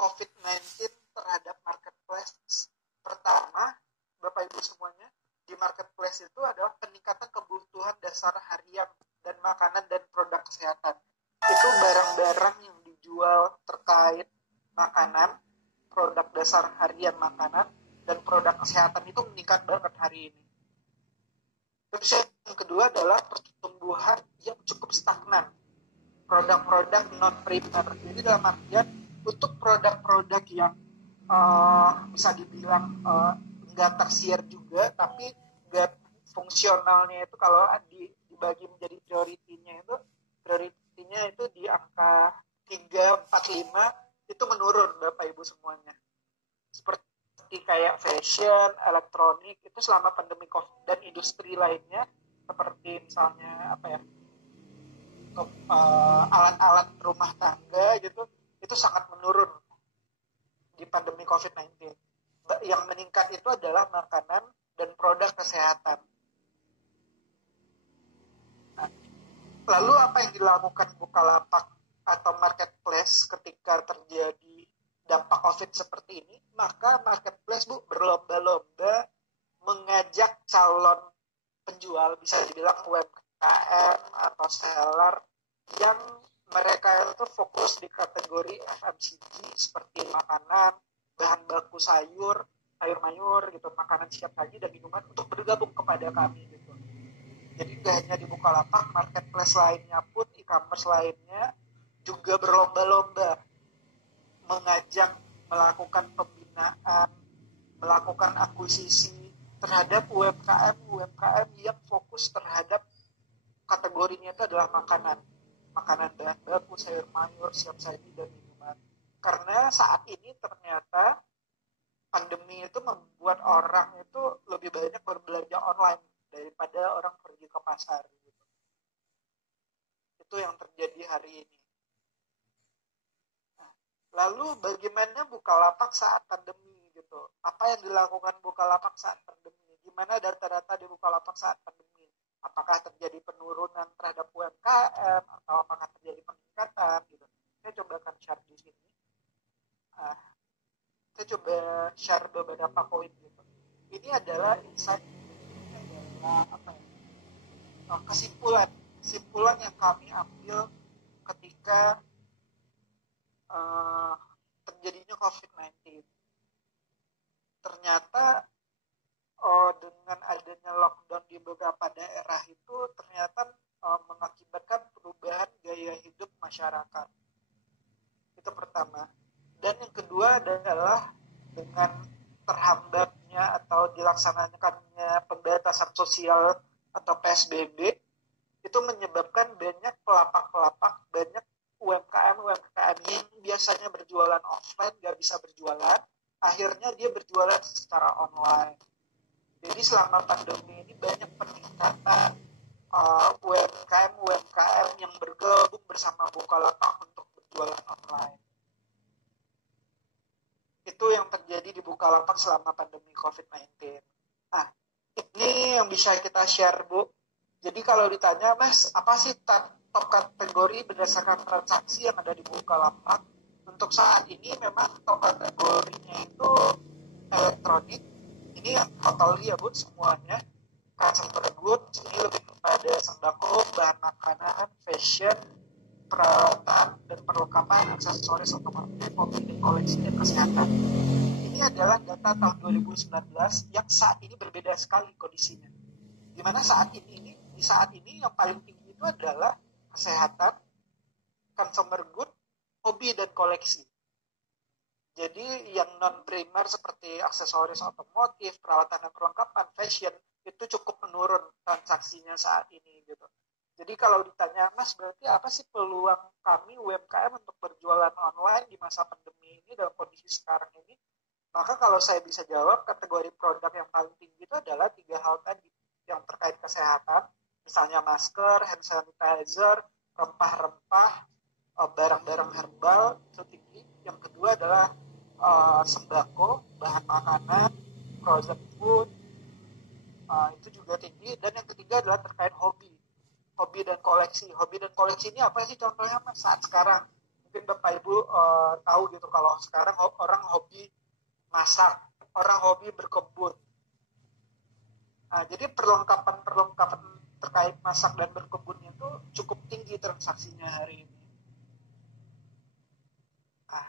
COVID-19 terhadap marketplace. Pertama, Bapak Ibu semuanya, di marketplace itu adalah peningkatan kebutuhan dasar harian dan makanan dan produk kesehatan. Itu barang-barang yang dijual terkait makanan, produk dasar harian makanan, dan produk kesehatan itu meningkat banget hari ini. Terus yang kedua adalah pertumbuhan yang cukup stagnan. Produk-produk non-primer. Jadi dalam artian untuk produk-produk yang bisa dibilang nggak tersier juga, tapi nggak fungsionalnya itu kalau dibagi menjadi prioritinya itu di angka 3, 4, 5 itu menurun Bapak Ibu semuanya. Seperti kayak fashion, elektronik itu selama pandemi COVID dan industri lainnya seperti misalnya untuk alat-alat rumah tangga gitu itu sangat menurun di pandemi COVID-19. Yang meningkat itu adalah makanan dan produk kesehatan. Nah, lalu apa yang dilakukan Bukalapak atau marketplace ketika terjadi dampak COVID seperti ini? Maka marketplace berlomba-lomba mengajak calon penjual, bisa dibilang UMKM atau seller yang mereka itu fokus di kategori FMCG seperti makanan, bahan baku sayur mayur gitu, makanan siap saji dan minuman untuk bergabung kepada kami gitu. Jadi tidak hanya di Bukalapak, marketplace lainnya pun, e-commerce lainnya juga berlomba-lomba mengajak melakukan pembinaan, melakukan akuisisi terhadap UMKM yang fokus terhadap kategorinya itu adalah makanan bahan baku, sayur mayur, siap saji dan minuman. Karena saat ini ternyata pandemi itu membuat orang itu lebih banyak berbelanja online daripada orang pergi ke pasar gitu. Itu yang terjadi hari ini. Nah, lalu bagaimana Bukalapak saat pandemi gitu? Apa yang dilakukan Bukalapak saat pandemi? Gimana data-data di Bukalapak saat pandemi? Apakah terjadi penurunan terhadap UMKM atau apakah terjadi peningkatan gitu? Saya coba akan share di sini. Saya coba share beberapa poin gitu. Ini adalah insight, kesimpulan yang kami ambil ketika terjadinya COVID-19. Ternyata dengan adanya lockdown di beberapa daerah itu ternyata mengakibatkan perubahan gaya hidup masyarakat. Itu pertama. Dan yang kedua adalah dengan terhambatnya atau dilaksanakannya pembatasan sosial atau PSBB itu menyebabkan banyak pelapak-pelapak, banyak UMKM yang biasanya berjualan offline gak bisa berjualan, akhirnya dia berjualan secara online. Jadi selama pandemi ini banyak peningkatan UMKM yang bergabung bersama Bukalapak untuk berjualan online. Itu yang terjadi di Bukalapak selama pandemi COVID-19. Nah, ini yang bisa kita share, Bu. Jadi kalau ditanya, Mas, apa sih top kategori berdasarkan transaksi yang ada di Bukalapak? Untuk saat ini memang top kategorinya itu elektronik. Ini total ya, Bu, semuanya. Consumer goods, ini lebih kepada sembako, bahan makanan, fashion, peralatan dan perlengkapan aksesoris otomotif, hobi dan koleksi dan kesehatan. Ini adalah data tahun 2019 yang saat ini berbeda sekali kondisinya. Di mana saat ini yang paling tinggi itu adalah kesehatan, consumer good, hobi dan koleksi. Jadi yang non-primer seperti aksesoris otomotif, peralatan dan perlengkapan, fashion itu cukup menurun transaksinya saat ini gitu. Jadi kalau ditanya, Mas, berarti apa sih peluang kami UMKM untuk berjualan online di masa pandemi ini dalam kondisi sekarang ini? Maka kalau saya bisa jawab, kategori produk yang paling tinggi itu adalah 3 hal tadi yang terkait kesehatan, misalnya masker, hand sanitizer, rempah-rempah, barang-barang herbal itu tinggi. Yang kedua adalah sembako, bahan makanan, frozen food, itu juga tinggi. Dan yang ketiga adalah terkait hobi dan koleksi. Hobi dan koleksi ini apa sih contohnya, Mas? Saat sekarang mungkin Bapak Ibu tahu gitu kalau sekarang orang hobi masak, orang hobi berkebun. Nah, jadi perlengkapan terkait masak dan berkebun itu cukup tinggi transaksinya hari ini. Nah,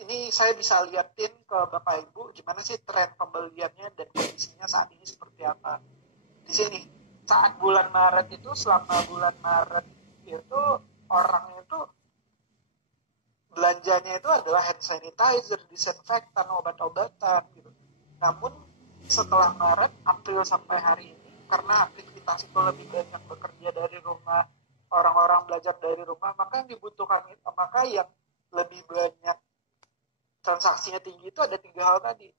ini saya bisa liatin ke Bapak Ibu gimana sih tren pembeliannya dan kondisinya saat ini seperti apa. Di sini saat bulan Maret itu, selama bulan Maret itu orang itu belanjanya itu adalah hand sanitizer, disinfektan, obat-obatan gitu. Namun setelah Maret, April sampai hari ini, karena aktivitas itu lebih banyak bekerja dari rumah, orang-orang belajar dari rumah, maka yang dibutuhkan, maka yang lebih banyak transaksinya tinggi itu ada 3 hal tadi.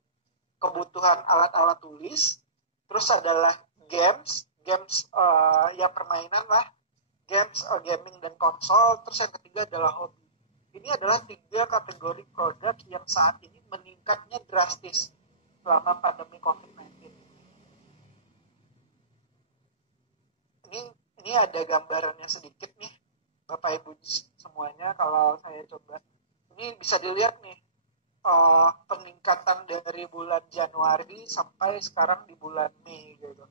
Kebutuhan alat-alat tulis, terus adalah games ya permainan lah, games, gaming dan konsol, terus yang ketiga adalah hobi. Ini adalah 3 kategori produk yang saat ini meningkatnya drastis selama pandemi COVID-19. Ini ada gambarannya sedikit nih, Bapak Ibu semuanya. Kalau saya coba, ini bisa dilihat nih peningkatan dari bulan Januari sampai sekarang di bulan Mei gitu.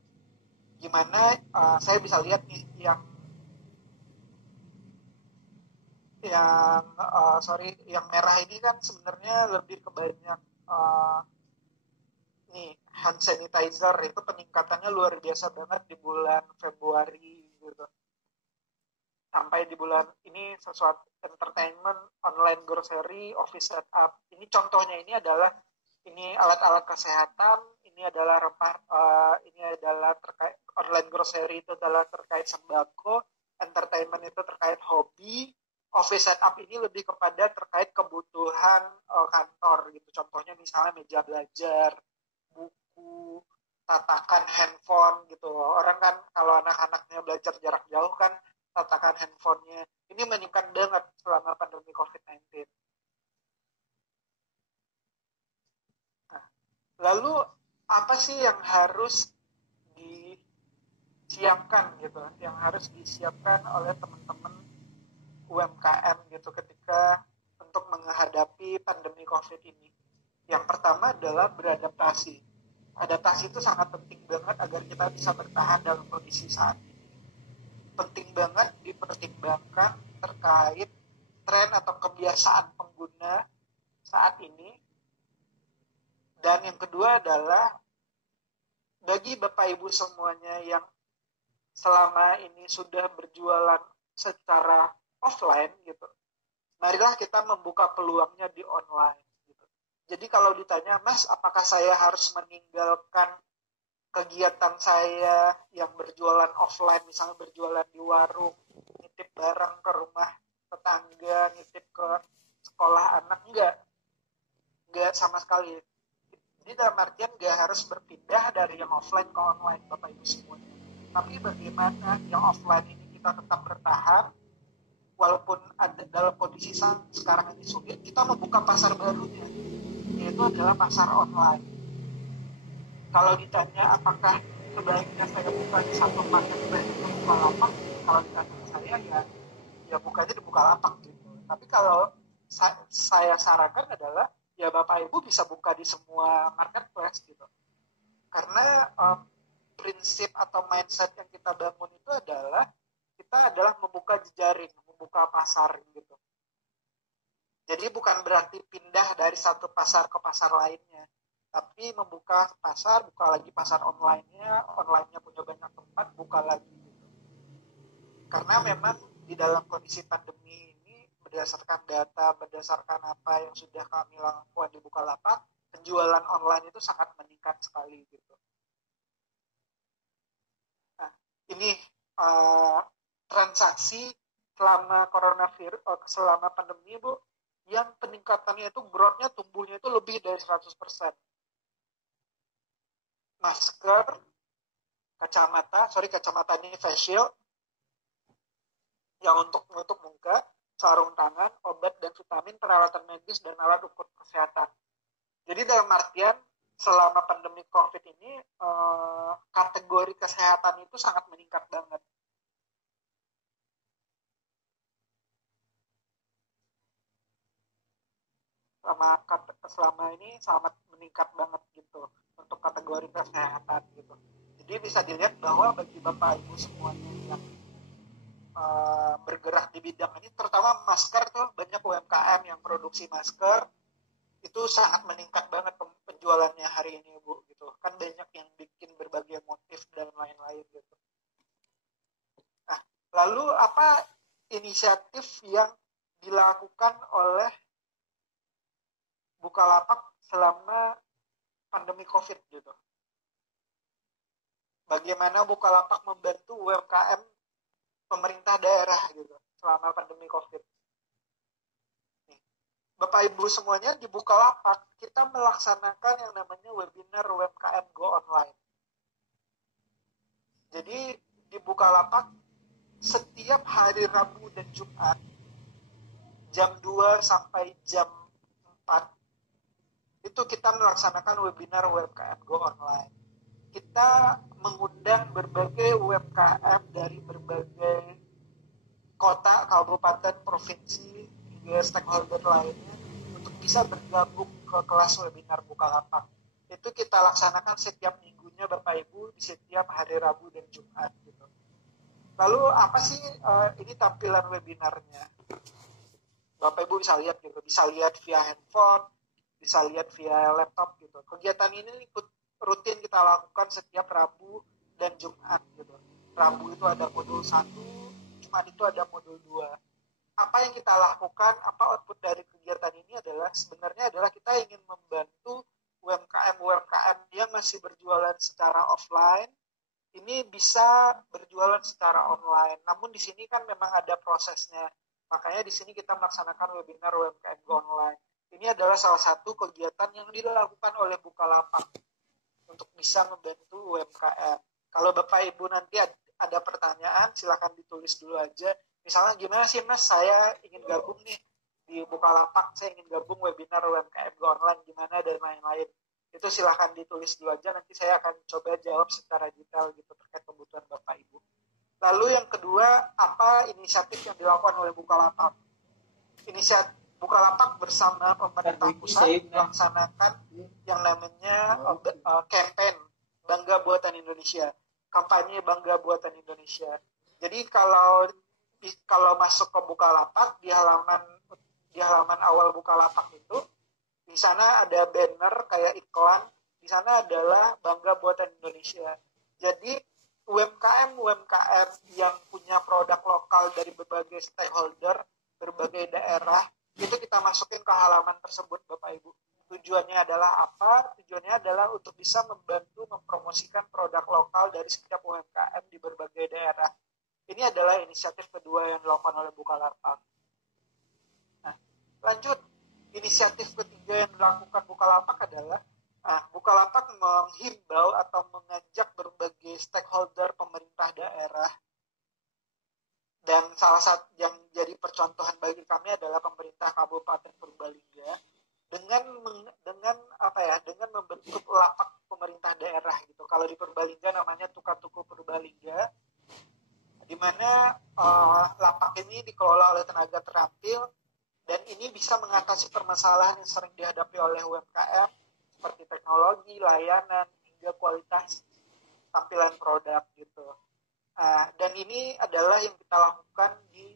Gimana saya bisa lihat nih yang merah ini kan sebenarnya lebih ke banyak nih hand sanitizer, itu peningkatannya luar biasa banget di bulan Februari gitu. Sampai di bulan ini sesuatu entertainment, online grocery, office setup. Ini contohnya, ini adalah alat-alat kesehatan, ini adalah ini adalah terkait online grocery, itu adalah terkait sembako, entertainment itu terkait hobi, office setup ini lebih kepada terkait kebutuhan kantor gitu. Contohnya misalnya meja belajar, buku, tatakan handphone gitu. Orang kan kalau anak-anaknya belajar jarak jauh kan tatakan handphonenya. Ini meningkat banget selama pandemi COVID-19. Nah, lalu apa sih yang harus disiapkan gitu, yang harus disiapkan oleh teman-teman UMKM gitu ketika untuk menghadapi pandemi COVID ini? Yang pertama adalah beradaptasi. Adaptasi itu sangat penting banget agar kita bisa bertahan dalam kondisi saat ini. Penting banget dipertimbangkan terkait tren atau kebiasaan pengguna saat ini. Dan yang kedua adalah bagi Bapak Ibu semuanya yang selama ini sudah berjualan secara offline gitu, marilah kita membuka peluangnya di online gitu. Jadi kalau ditanya, Mas, apakah saya harus meninggalkan kegiatan saya yang berjualan offline, misalnya berjualan di warung, nitip barang ke rumah tetangga, nitip ke sekolah anak? Enggak sama sekali. Jadi dalam artian enggak harus berpindah dari yang offline ke online, Bapak Ibu semuanya. Tapi bagaimana yang offline ini kita tetap bertahan, walaupun ada dalam kondisi sekarang ini sulit, kita membuka pasar barunya, yaitu adalah pasar online. Kalau ditanya apakah sebaiknya saya buka di satu marketplace itu Bukalapak, kalau ditanya saya ya bukanya di Bukalapak gitu. Tapi kalau saya sarankan adalah ya Bapak Ibu bisa buka di semua marketplace gitu. Karena prinsip atau mindset yang kita bangun itu adalah kita adalah membuka jejaring, membuka pasar gitu. Jadi bukan berarti pindah dari satu pasar ke pasar lainnya, tapi membuka pasar, buka lagi pasar online-nya punya banyak tempat, buka lagi gitu. Karena memang di dalam kondisi pandemi ini, berdasarkan data, berdasarkan apa yang sudah kami lakukan di Bukalapak, penjualan online itu sangat meningkat sekali gitu. Nah, ini transaksi selama selama pandemi, Bu, yang peningkatannya itu growth-nya, tumbuhnya itu lebih dari 100%. Masker, kacamata ini face shield, yang untuk menutup muka, sarung tangan, obat dan vitamin, peralatan medis, dan alat ukur kesehatan. Jadi dalam artian, selama pandemi COVID ini, kategori kesehatan itu sangat meningkat banget. selama ini sangat meningkat banget gitu untuk kategori kesehatan gitu. Jadi bisa dilihat bahwa bagi Bapak Ibu semuanya yang bergerak di bidang ini, terutama masker tuh, banyak UMKM yang produksi masker itu sangat meningkat banget penjualannya hari ini Bu gitu. Kan banyak yang bikin berbagai motif dan lain-lain gitu. Nah, lalu apa inisiatif yang dilakukan oleh Bukalapak selama pandemi COVID gitu? Bagaimana Bukalapak membantu UMKM pemerintah daerah gitu selama pandemi COVID? Bapak Ibu semuanya, di Bukalapak kita melaksanakan yang namanya webinar UMKM Go Online. Jadi di Bukalapak setiap hari Rabu dan Jumat jam 2 sampai jam 4 itu kita melaksanakan webinar UMKM Go Online. Kita mengundang berbagai UMKM dari berbagai kota, kabupaten, provinsi, hingga stakeholder lainnya untuk bisa bergabung ke kelas webinar Bukalapak. Itu kita laksanakan setiap minggunya Bapak Ibu di setiap hari Rabu dan Jumat gitu. Lalu apa sih ini tampilan webinarnya? Bapak Ibu bisa lihat gitu, bisa lihat via handphone, bisa lihat via laptop gitu. Kegiatan ini rutin kita lakukan setiap Rabu dan Jumat gitu. Rabu itu ada modul 1, Jumat itu ada modul 2. Apa yang kita lakukan, apa output dari kegiatan ini sebenarnya adalah kita ingin membantu UMKM yang masih berjualan secara offline ini bisa berjualan secara online. Namun di sini kan memang ada prosesnya. Makanya di sini kita melaksanakan webinar UMKM Go Online. Ini adalah salah satu kegiatan yang dilakukan oleh Bukalapak untuk bisa membantu UMKM. Kalau Bapak Ibu nanti ada pertanyaan, silakan ditulis dulu aja. Misalnya gimana sih Mas, saya ingin gabung nih di Bukalapak, saya ingin gabung webinar UMKM Go Online, gimana dan lain-lain. Itu silakan ditulis dulu aja, nanti saya akan coba jawab secara detail gitu terkait kebutuhan Bapak Ibu. Lalu yang kedua, apa inisiatif yang dilakukan oleh Bukalapak? Inisiatif Bukalapak bersama pemerintah pusat melaksanakan yang namanya campaign Bangga Buatan Indonesia, kampanye Bangga Buatan Indonesia. Jadi kalau masuk ke Bukalapak di halaman awal Bukalapak itu, di sana ada banner kayak iklan, di sana adalah Bangga Buatan Indonesia. Jadi UMKM yang punya produk lokal dari berbagai stakeholder, berbagai daerah, itu kita masukin ke halaman tersebut Bapak Ibu. Tujuannya adalah apa? Tujuannya adalah untuk bisa membantu mempromosikan produk lokal dari setiap UMKM di berbagai daerah. Ini adalah inisiatif kedua yang dilakukan oleh Bukalapak. Nah, lanjut, inisiatif ketiga yang dilakukan Bukalapak adalah Bukalapak menghimbau atau mengajak berbagai stakeholder pemerintah daerah, dan salah satu yang jadi percontohan bagi kami adalah pemerintah Kabupaten Purbalingga dengan membentuk lapak pemerintah daerah gitu. Kalau di Purbalingga namanya Tukatuku Purbalingga, di mana lapak ini dikelola oleh tenaga terampil dan ini bisa mengatasi permasalahan yang sering dihadapi oleh UMKM seperti teknologi, layanan, hingga kualitas tampilan produk gitu. Dan ini adalah yang kita lakukan di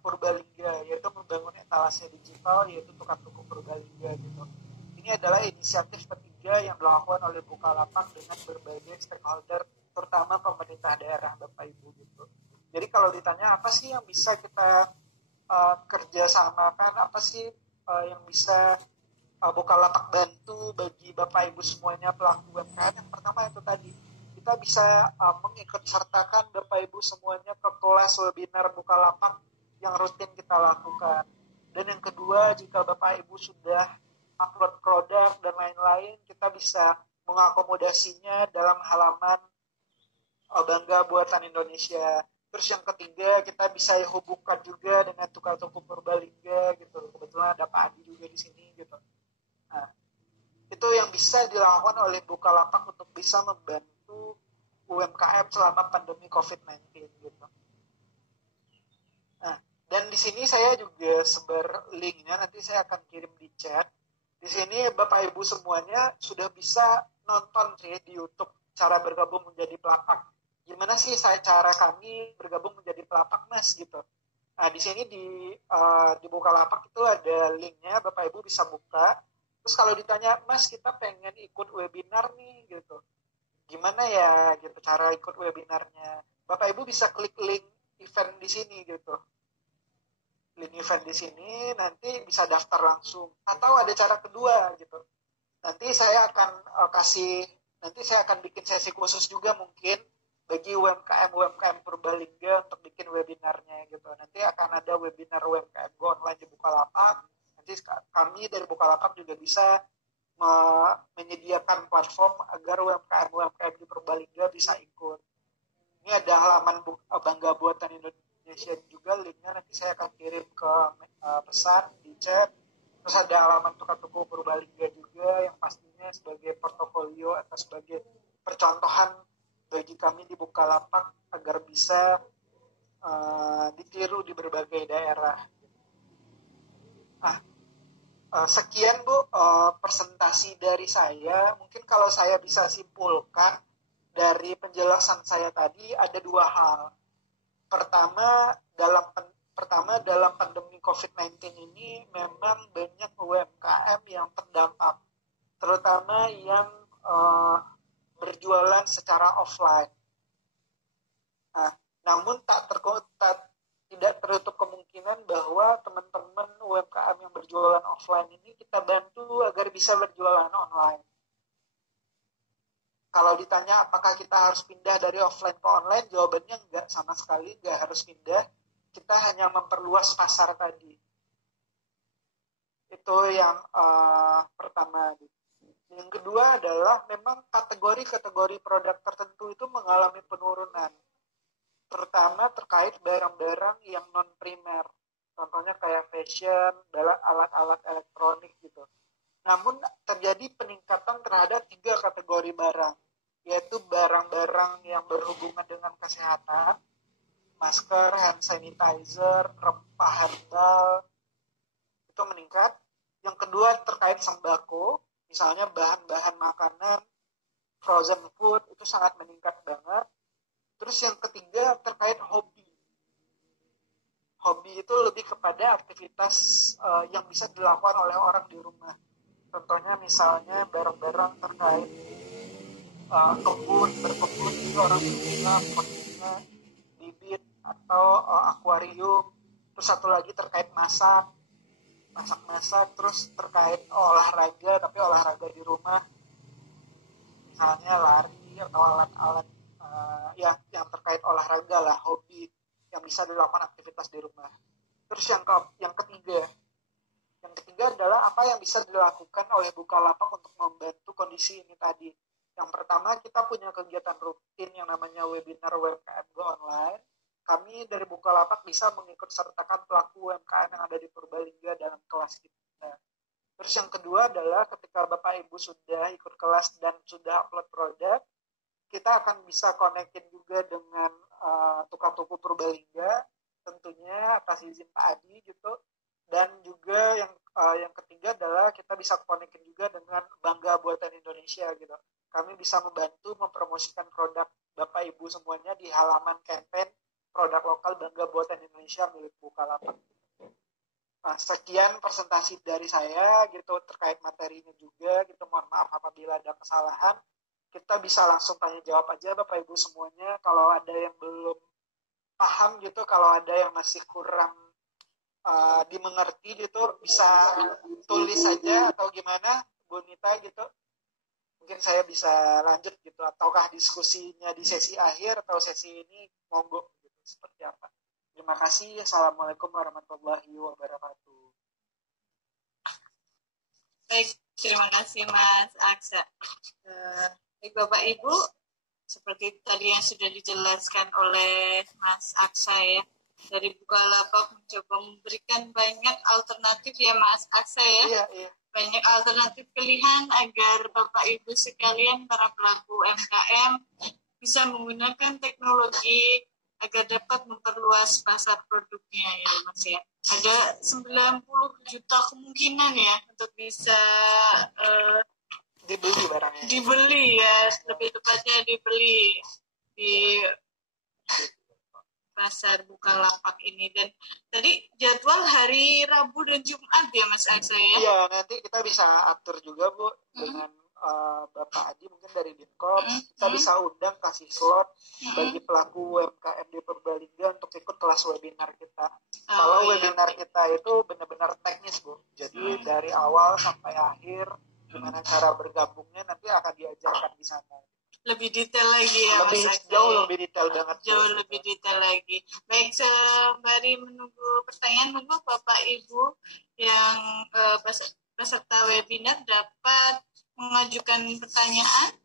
Purbalingga, yaitu membangun etalase digital, yaitu Tukatuku Purbalingga gitu. Ini adalah inisiatif ketiga yang dilakukan oleh Bukalapak dengan berbagai stakeholder, terutama pemerintah daerah Bapak Ibu gitu. Jadi kalau ditanya apa sih yang bisa kita kerjasamakan, apa sih yang bisa Bukalapak bantu bagi Bapak Ibu semuanya pelaku UMKM, yang pertama itu tadi, kita bisa mengikut sertakan Bapak Ibu semuanya ke kelas webinar Bukalapak yang rutin kita lakukan. Dan yang kedua, jika Bapak Ibu sudah upload produk dan lain-lain, kita bisa mengakomodasinya dalam halaman Bangga Buatan Indonesia. Terus yang ketiga, kita bisa hubungkan juga dengan Tukatuku Purbalingga gitu. Kebetulan ada Pak Adi juga di sini gitu. Nah, itu yang bisa dilakukan oleh Bukalapak untuk bisa membantu UMKM selama pandemi COVID-19 gitu. Nah, Dan di sini saya juga sebar linknya, nanti saya akan kirim di chat. Di sini Bapak Ibu semuanya sudah bisa nonton sih di YouTube cara bergabung menjadi pelapak. Gimana sih cara kami bergabung menjadi pelapak, Mas, gitu. Nah, di sini di Bukalapak itu ada linknya, Bapak Ibu bisa buka. Terus kalau ditanya, Mas, kita pengen ikut webinar nih, gitu. Gimana ya, gitu, cara ikut webinarnya. Bapak Ibu bisa klik link event di sini, gitu. Link event di sini, nanti bisa daftar langsung. Atau ada cara kedua, gitu. Nanti saya akan bikin sesi khusus juga mungkin bagi UMKM Purbalingga untuk bikin webinarnya gitu. Nanti akan ada webinar UMKM Go Online di Bukalapak. Nanti kami dari Bukalapak juga bisa menyediakan platform agar UMKM di Purbalingga bisa ikut. Ini ada halaman Bangga Buatan Indonesia juga, linknya nanti saya akan kirim ke pesan di chat. Terus ada halaman tukar tuku Purbalingga juga yang pastinya sebagai portofolio atau sebagai percontohan bagi kami di Bukalapak agar bisa ditiru di berbagai daerah. Sekian Bu presentasi dari saya. Mungkin kalau saya bisa simpulkan dari penjelasan saya tadi ada dua hal. Pertama dalam pandemi COVID-19 ini memang banyak UMKM yang terdampak, terutama yang berjualan secara offline. Nah, namun tidak tertutup kemungkinan bahwa teman-teman UMKM yang berjualan offline ini kita bantu agar bisa berjualan online. Kalau ditanya apakah kita harus pindah dari offline ke online, jawabannya enggak, sama sekali enggak harus pindah. Kita hanya memperluas pasar tadi. Itu yang pertama. Yang kedua adalah memang kategori-kategori produk tertentu itu mengalami penurunan, terutama terkait barang-barang yang non-primer. Contohnya kayak fashion, alat-alat elektronik gitu. Namun terjadi peningkatan terhadap 3 kategori barang, yaitu barang-barang yang berhubungan dengan kesehatan, masker, hand sanitizer, rempah herbal, itu meningkat. Yang kedua terkait sembako, misalnya bahan-bahan makanan, frozen food, itu sangat meningkat banget. Terus yang ketiga terkait hobi. Hobi itu lebih kepada aktivitas yang bisa dilakukan oleh orang di rumah. Contohnya misalnya barang-barang terkait berkebun, itu orang berbunga, berbunga, bibit, atau akuarium. Terus satu lagi terkait masak, terus terkait olahraga, tapi olahraga di rumah, misalnya lari atau alat-alat yang terkait olahraga lah, hobi yang bisa dilakukan aktivitas di rumah. Terus yang ketiga adalah apa yang bisa dilakukan oleh Bukalapak untuk membantu kondisi ini tadi. Yang pertama, kita punya kegiatan rutin yang namanya webinar UMKM Go Online. Kami dari Bukalapak bisa mengikut sertakan pelaku UMKM yang ada di Purbalingga dalam kelas kita. Terus yang kedua adalah ketika Bapak Ibu sudah ikut kelas dan sudah upload produk, kita akan bisa konekin juga dengan tukang tuku Purbalingga, tentunya atas izin Pak Adi gitu. Dan juga yang ketiga adalah kita bisa konekin juga dengan Bangga Buatan Indonesia gitu. Kami bisa membantu mempromosikan produk Bapak Ibu semuanya di halaman campaign produk lokal Bangga Buatan Indonesia milik Bukalapak. Nah, sekian presentasi dari saya gitu terkait materinya juga gitu. Mohon maaf apabila ada kesalahan. Kita bisa langsung tanya jawab aja Bapak Ibu semuanya. Kalau ada yang belum paham gitu, kalau ada yang masih kurang dimengerti gitu, bisa tulis saja atau gimana Bu Nita gitu. Mungkin saya bisa lanjut gitu, ataukah diskusinya di sesi akhir atau sesi ini monggo gitu, seperti apa. Terima kasih. Assalamualaikum warahmatullahi wabarakatuh. Baik, terima kasih Mas Aksa. Baik Bapak Ibu, seperti tadi yang sudah dijelaskan oleh Mas Aksa ya, dari Bukalapak mencoba memberikan banyak alternatif ya Mas Aksa ya. Iya. Banyak alternatif pilihan agar Bapak Ibu sekalian para pelaku UMKM bisa menggunakan teknologi agar dapat memperluas pasar produknya ya Mas ya. Ada 90 juta kemungkinan ya untuk bisa dibeli barangnya. Dibeli ya, lebih tepatnya dibeli di pasar Bukalapak ini. Dan tadi jadwal hari Rabu dan Jumat ya Mas Aksa ya? Iya, nanti kita bisa atur juga Bu dengan Bapak Adi mungkin dari Dinkom. Kita bisa undang kasih slot bagi pelaku UMKM di Purbalingga untuk ikut kelas webinar kita. Kalau webinar kita itu benar-benar teknis Bu. Jadi dari awal sampai akhir gimana cara bergabungnya nanti akan diajarkan di sana. Lebih detail lagi ya lebih, Mas Aksa. Jauh lebih detail banget. Jauh lebih detail lagi. Baik, sembari menunggu pertanyaan, monggo Bapak Ibu yang peserta webinar dapat mengajukan pertanyaan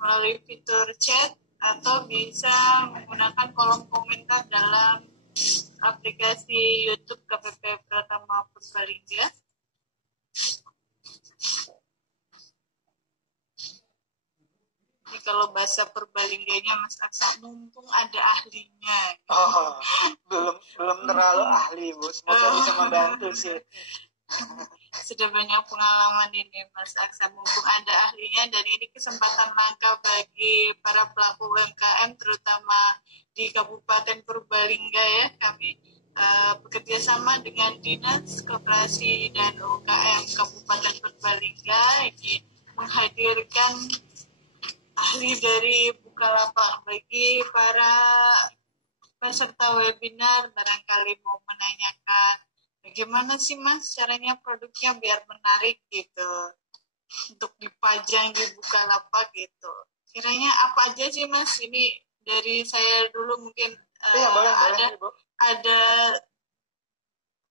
melalui fitur chat atau bisa menggunakan kolom komentar dalam aplikasi YouTube KPP Pratama Purbalingga. Ini kalau bahasa Purbalingganya Mas Aksa, mumpung ada ahlinya. Belum terlalu ahli Bu, semoga bisa membantu sih. Sudah banyak pengalaman ini Mas Aksa, mumpung ada ahlinya, dan ini kesempatan langka bagi para pelaku UMKM terutama di Kabupaten Purbalingga ya. Kami bekerja sama dengan Dinas Koperasi dan UKM Kabupaten Purbalingga ini menghadirkan ahli dari Bukalapak. Bagi para peserta webinar barangkali mau menanyakan bagaimana sih Mas caranya produknya biar menarik gitu untuk dipajang di Bukalapak gitu. Kiranya apa aja sih Mas? Ini dari saya dulu mungkin ada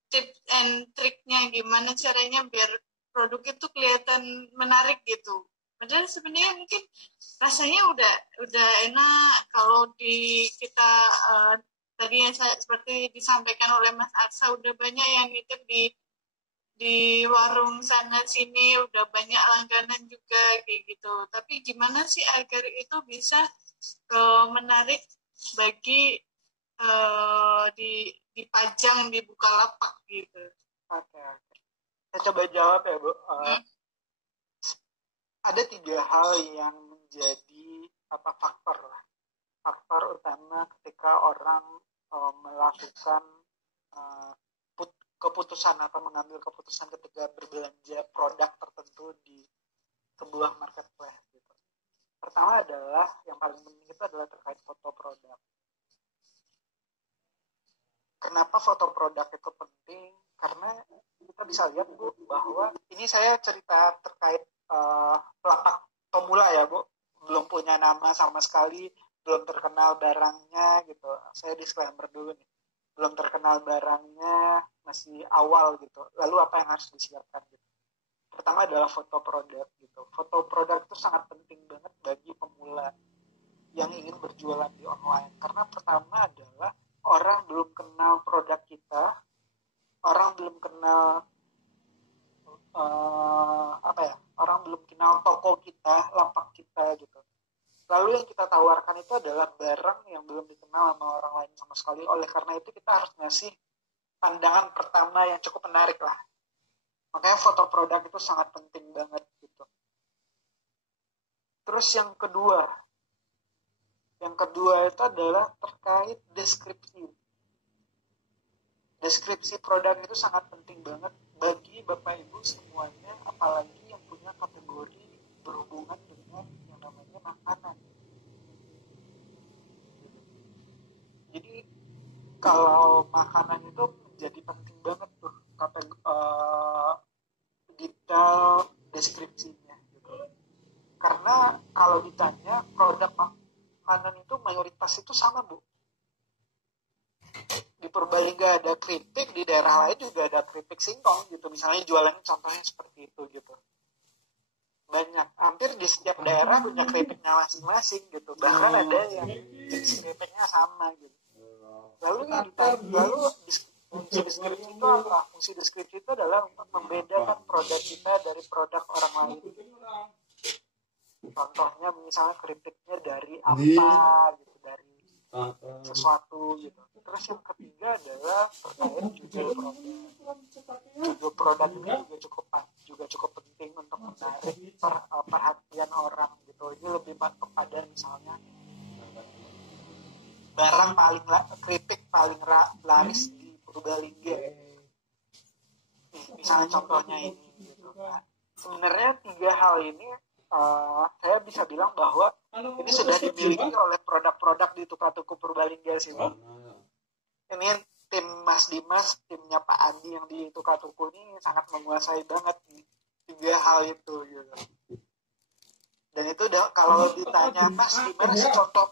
tips and triknya gimana caranya biar produk itu kelihatan menarik gitu. Padahal sebenarnya mungkin rasanya udah enak kalau kita tadi yang seperti disampaikan oleh Mas Aksa, udah banyak yang nitip di warung sana sini, udah banyak langganan juga kayak gitu. Tapi gimana sih agar itu bisa menarik bagi dipajang di Bukalapak gitu. Oke. Saya coba jawab ya Bu. Ada 3 hal yang menjadi faktor utama ketika orang melakukan keputusan atau mengambil keputusan ketika berbelanja produk tertentu di sebuah marketplace gitu. Pertama adalah yang paling penting itu adalah terkait foto produk. Kenapa foto produk itu penting? Karena kita bisa lihat Bu bahwa ini saya cerita terkait pelapak pemula ya Bu, belum punya nama sama sekali, belum terkenal barangnya gitu. Saya disclaimer dulu nih, belum terkenal barangnya, masih awal gitu. Lalu apa yang harus disiapkan gitu? Pertama adalah foto produk gitu. Foto produk itu sangat penting banget bagi pemula yang ingin berjualan di online. Karena pertama adalah orang belum kenal produk kita, orang belum kenal orang belum kenal toko kita, lapak kita gitu. Lalu yang kita tawarkan itu adalah barang yang belum dikenal sama orang lain sama sekali. Oleh karena itu kita harus ngasih pandangan pertama yang cukup menarik lah. Makanya foto produk itu sangat penting banget gitu. Terus yang kedua itu adalah terkait deskripsi. Deskripsi produk itu sangat penting banget bagi Bapak Ibu semuanya, apalagi yang punya kategori berhubungan dengan yang namanya makanan. Jadi kalau makanan itu menjadi penting banget tuh detail deskripsinya gitu. Karena kalau ditanya produk makanan itu mayoritas itu sama Bu. Di Purbalingga ada keripik, di daerah lain juga ada keripik singkong gitu. Misalnya jualan contohnya seperti itu gitu. Banyak, hampir di setiap daerah punya keripiknya masing-masing gitu. Bahkan ada yang jenis keripiknya sama gitu. Lalu fungsi deskripsi itu apa? Fungsi deskripsi itu adalah untuk membedakan produk kita dari produk orang lain. Contohnya misalnya keripiknya dari apa gitu, dari sesuatu gitu. Terus yang ketiga adalah terkait judul produk ini juga cukup penting untuk menarik perhatian orang gitu. Ini lebih kepada misalnya barang keripik paling laris di Purbalingga. Misalnya contohnya ini gitu. Nah, sebenarnya 3 hal ini saya bisa bilang bahwa ini sudah dimiliki oleh produk-produk di Tuku Purbalingga sih, Bang. Ini tim Mas Dimas, timnya Pak Andi yang di Tuku ini sangat menguasai banget nih 3 hal itu gitu. Dan itu kalau ditanya Mas gimana sih contoh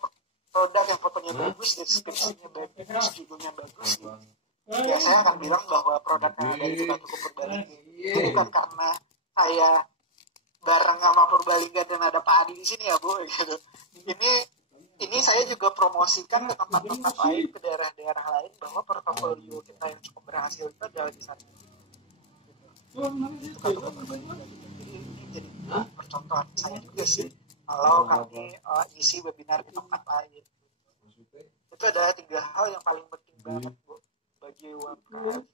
produk yang fotonya bagus, deskripsinya bagus, judulnya bagus gitu. Ya saya akan bilang bahwa produk yang ada di Tuku Purbalingga itu bukan karena saya bareng sama Purbalingga dan ada Pak Adi di sini ya Bu gitu. Ini saya juga promosikan ke tempat-tempat lain, ke daerah-daerah lain bahwa portofolio kita yang cukup berhasil itu adalah di sana. Gitu. Itu kan Purbalingga gitu. Jadi ini jadi percontohan saya juga sih kalau kami isi webinar di tempat lain. Itu adalah 3 hal yang paling penting banget Bu bagi UMKM.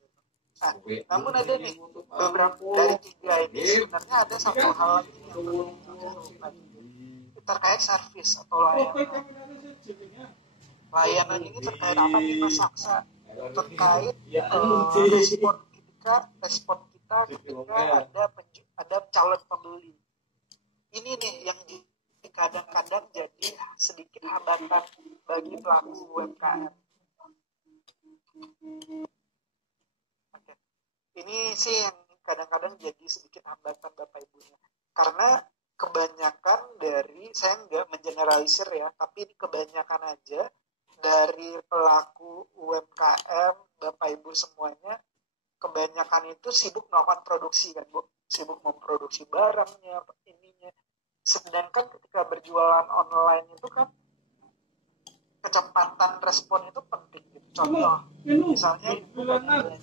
Nah, namun ada nih beberapa dari 3 ini sebenarnya ada satu hal lagi yang penting terkait servis atau layanan. Layanan ini terkait apa nih Mas Aksa? Terkait respon kita ketika ada calon pembeli. Ini nih yang kadang-kadang jadi sedikit hambatan bagi pelaku UMKM. Ini sih yang kadang-kadang jadi sedikit hambatan Bapak Ibunya. Karena kebanyakan dari, saya nggak mengeneralisir ya, tapi ini kebanyakan aja dari pelaku UMKM, Bapak Ibu semuanya, kebanyakan itu sibuk melakukan produksi kan Bu, sibuk memproduksi barangnya, ininya. Sedangkan ketika berjualan online itu kan kecepatan respon itu penting gitu. Contoh, misalnya Ibu belanja,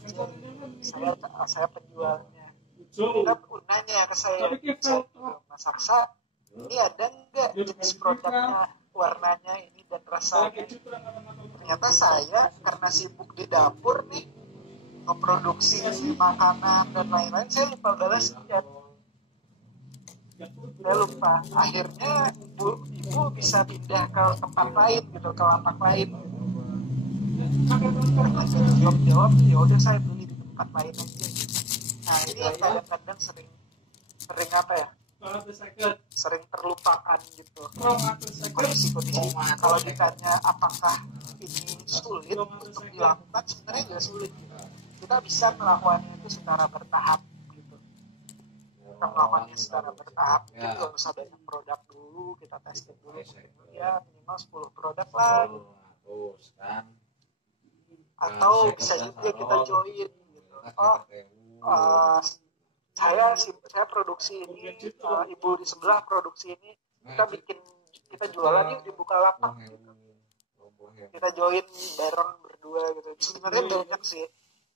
saya penjualnya. Kita nanya ke saya Mas Aksa, ini ada nggak jenis produknya, warnanya ini dan rasanya. Ternyata saya karena sibuk di dapur nih, memproduksi makanan dan lain-lain, saya lupa balas chat. Saya lupa. Akhirnya ibu bisa pindah ke tempat lain gitu, ke lapak lain. Karena saya belum jawab, ya udah saya beli di tempat lain aja. Nah ini yang kadang-kadang sering apa ya? Sering terlupakan gitu. Kondisi-kondisi kalau ditanya apakah ini sulit untuk dilakukan, sebenarnya nggak sulit gitu. Kita bisa melakukannya itu secara bertahap gitu. Kita melakukannya secara bertahap, mungkin nggak usah banyak produk dulu, kita testing dulu ya minimal 10 produk lah. Atau bisa juga kita join gitu. Saya produksi ini, ibu di sebelah produksi ini, kita jualan yuk di Bukalapak gitu. Kita join bareng berdua gitu. Sebenarnya banyak sih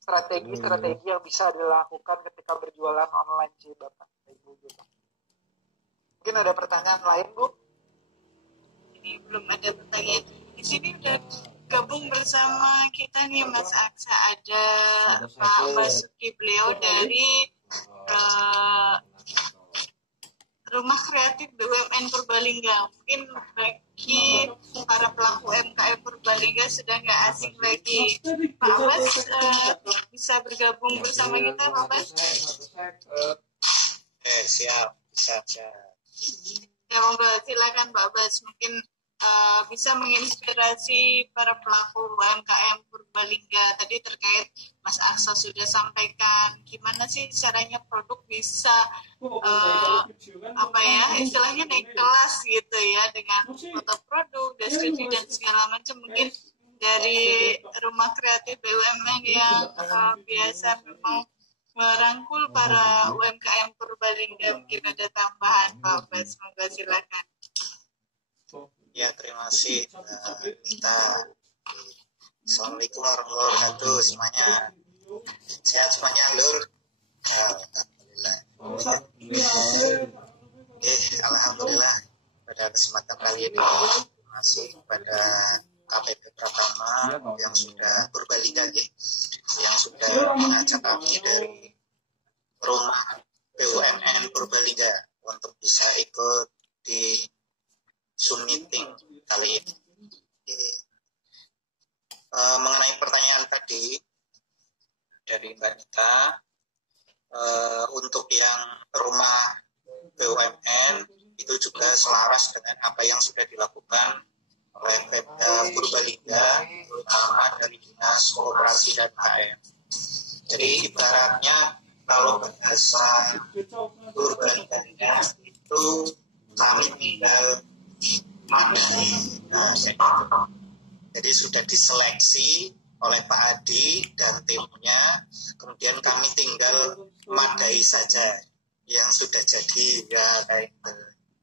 strategi yang bisa dilakukan ketika berjualan online sih Bapak Ibu gitu. Mungkin ada pertanyaan lain Bu? Ini belum ada pertanyaan. Di sini udah gabung bersama kita nih Mas Aksa, ada Pak Basuki, beliau dari Rumah Kreatif BUMN Purbalingga. Mungkin bagi para pelaku UMKM Purbalingga sudah nggak asing lagi. Pak Bas bisa bergabung bersama kita, Pak Bas? Siap. Ya, monggo silakan Pak Bas. Mungkin bisa menginspirasi para pelaku UMKM Purbalingga. Tadi terkait Mas Aksa sudah sampaikan gimana sih caranya produk bisa istilahnya naik kelas gitu ya, dengan foto produk, deskripsi dan segala macam. Mungkin dari Rumah Kreatif BUMN yang biasa memang merangkul para UMKM Purbalingga, mungkin ada tambahan Pak Bas, monggo silakan. Ya, terima kasih kita. Assalamualaikum warahmatullahi wabarakatuh semuanya. Sehat semuanya Lur. Alhamdulillah pada kesempatan kali ini terima kasih kepada KPP Pratama yang sudah Purbalingga, yang sudah mengajak kami dari rumah BUMN Purbalingga untuk bisa ikut di Zoom meeting kali ini. Mengenai pertanyaan tadi dari Mbak Nita, untuk yang rumah BUMN itu juga selaras dengan apa yang sudah dilakukan oleh Pemda Purbalingga, terutama dari Dinas Koperasi dan UKM. Jadi ibaratnya kalau bahasa Purbalingga itu kami tinggal madai. Nah, jadi sudah diseleksi oleh Pak Adi dan timnya, kemudian kami tinggal madai saja yang sudah jadi, ya kayak gitu.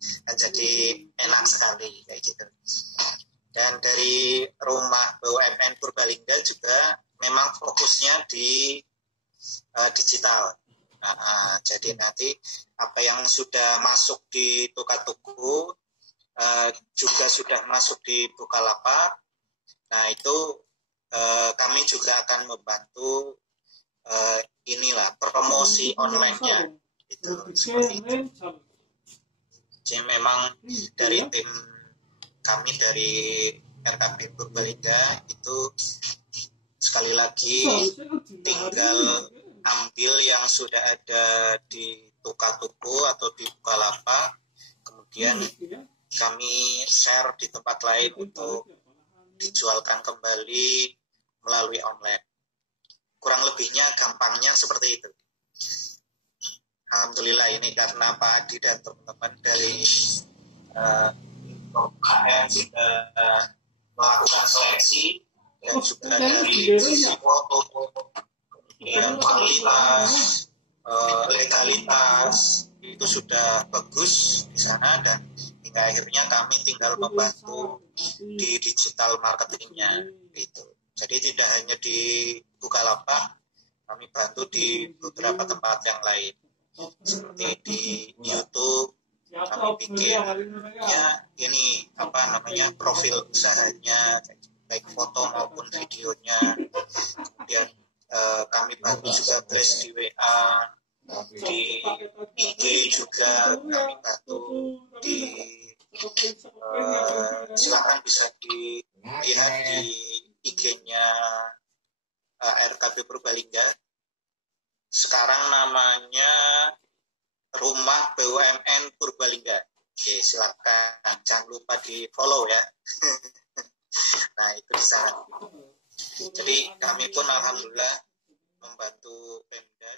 Dan jadi enak sekali kayak gitu. Dan dari rumah BUMN Purbalingga juga memang fokusnya di digital. Jadi nanti apa yang sudah masuk di Tuku juga sudah masuk di Bukalapak. Nah itu kami juga akan membantu inilah promosi online-nya itu, seperti itu. Jadi memang dari tim kami dari RKP Purbalingga itu sekali lagi tinggal ambil yang sudah ada di Tuku atau di Bukalapak, kemudian kami share di tempat lain untuk dijualkan kembali melalui online. Kurang lebihnya gampangnya seperti itu. Alhamdulillah ini karena Pak Adi dan teman-teman dari UKM sudah melakukan seleksi dan juga dari sisi foto, kemudian kualitas, legalitas itu sudah bagus di sana, dan hingga akhirnya kami tinggal membantu di digital marketingnya gitu. Jadi tidak hanya di Bukalapak, kami bantu di beberapa tempat yang lain. Seperti di YouTube kami bikin ini profil usahanya, baik foto maupun videonya. Kemudian kami bantu juga blast di WA, di IG juga kami bantu di silakan bisa dilihat di IG-nya RKP Purbalingga. Sekarang namanya Rumah BUMN Purbalingga. Oke, silakan, jangan lupa di follow ya. Nah itu di sana. Jadi kami pun alhamdulillah membantu Pemda